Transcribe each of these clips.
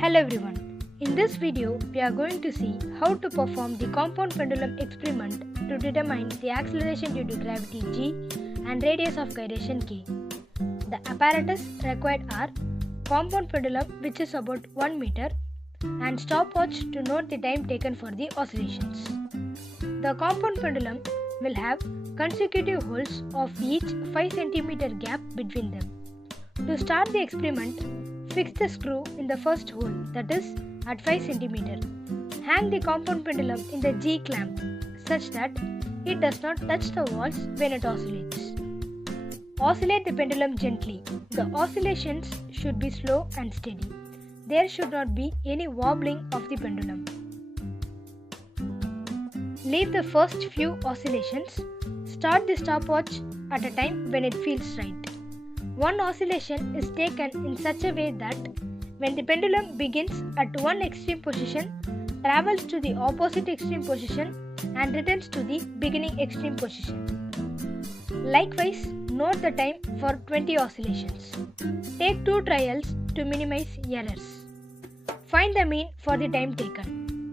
Hello everyone. In this video, we are going to see how to perform the compound pendulum experiment to determine the acceleration due to gravity g and radius of gyration k. The apparatus required are compound pendulum, which is about 1 meter, and stopwatch to note the time taken for the oscillations. The compound pendulum will have consecutive holes of each 5 cm gap between them. To start the experiment, fix the screw in the first hole, that is at 5 cm. Hang the compound pendulum in the G clamp such that it does not touch the walls when it oscillates. Oscillate the pendulum gently. The oscillations should be slow and steady. There should not be any wobbling of the pendulum. Leave the first few oscillations. Start the stopwatch at a time when it feels right. One oscillation is taken in such a way that when the pendulum begins at one extreme position, travels to the opposite extreme position and returns to the beginning extreme position. Likewise, note the time for 20 oscillations. Take 2 trials to minimize errors. Find the mean for the time taken.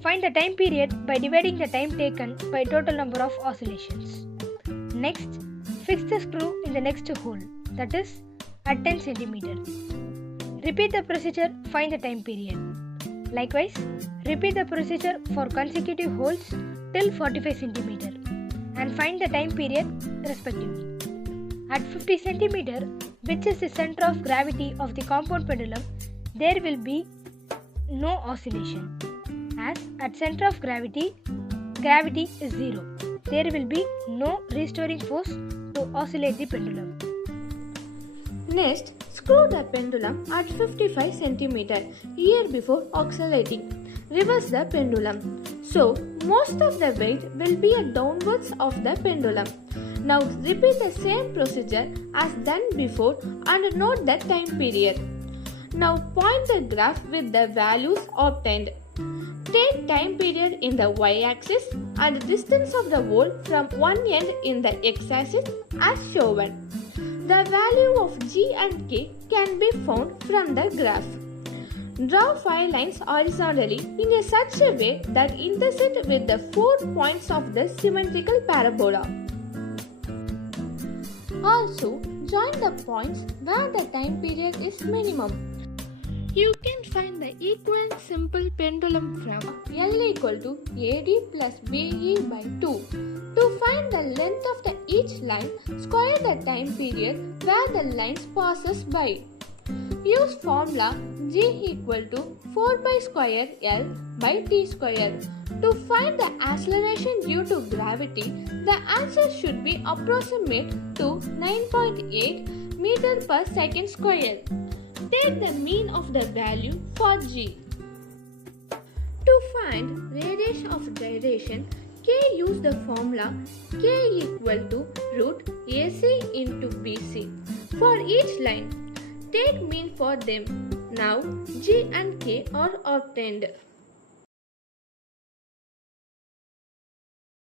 Find the time period by dividing the time taken by total number of oscillations. Next, fix the screw in the next hole, that is at 10 cm. Repeat the procedure, find the time period. Likewise, repeat the procedure for consecutive holes till 45 cm and find the time period respectively. At 50 cm, which is the center of gravity of the compound pendulum, there will be no oscillation, as at center of gravity is 0. There will be no restoring force to oscillate the pendulum. Next, screw the pendulum at 55 cm here before oscillating. Reverse the pendulum. So, most of the weight will be downwards of the pendulum. Now, repeat the same procedure as done before and note the time period. Now, point the graph with the values obtained. Take time period in the y-axis and distance of the hole from one end in the x-axis as shown. The value of g and k can be found from the graph. Draw 5 lines horizontally in such a way that intersect with the 4 points of the symmetrical parabola. Also, join the points where the time period is minimum. You can find the equivalent simple pendulum from L equal to AD plus BE by 2. To find the length of each line, square the time period where the lines passes by. Use formula G equal to 4 pi square L by T square. To find the acceleration due to gravity, the answer should be approximate to 9.8 meter per second square. Take the mean of the value for G. To find radius of gyration, K use the formula K equal to root AC into BC. For each line, take mean for them. Now G and K are obtained.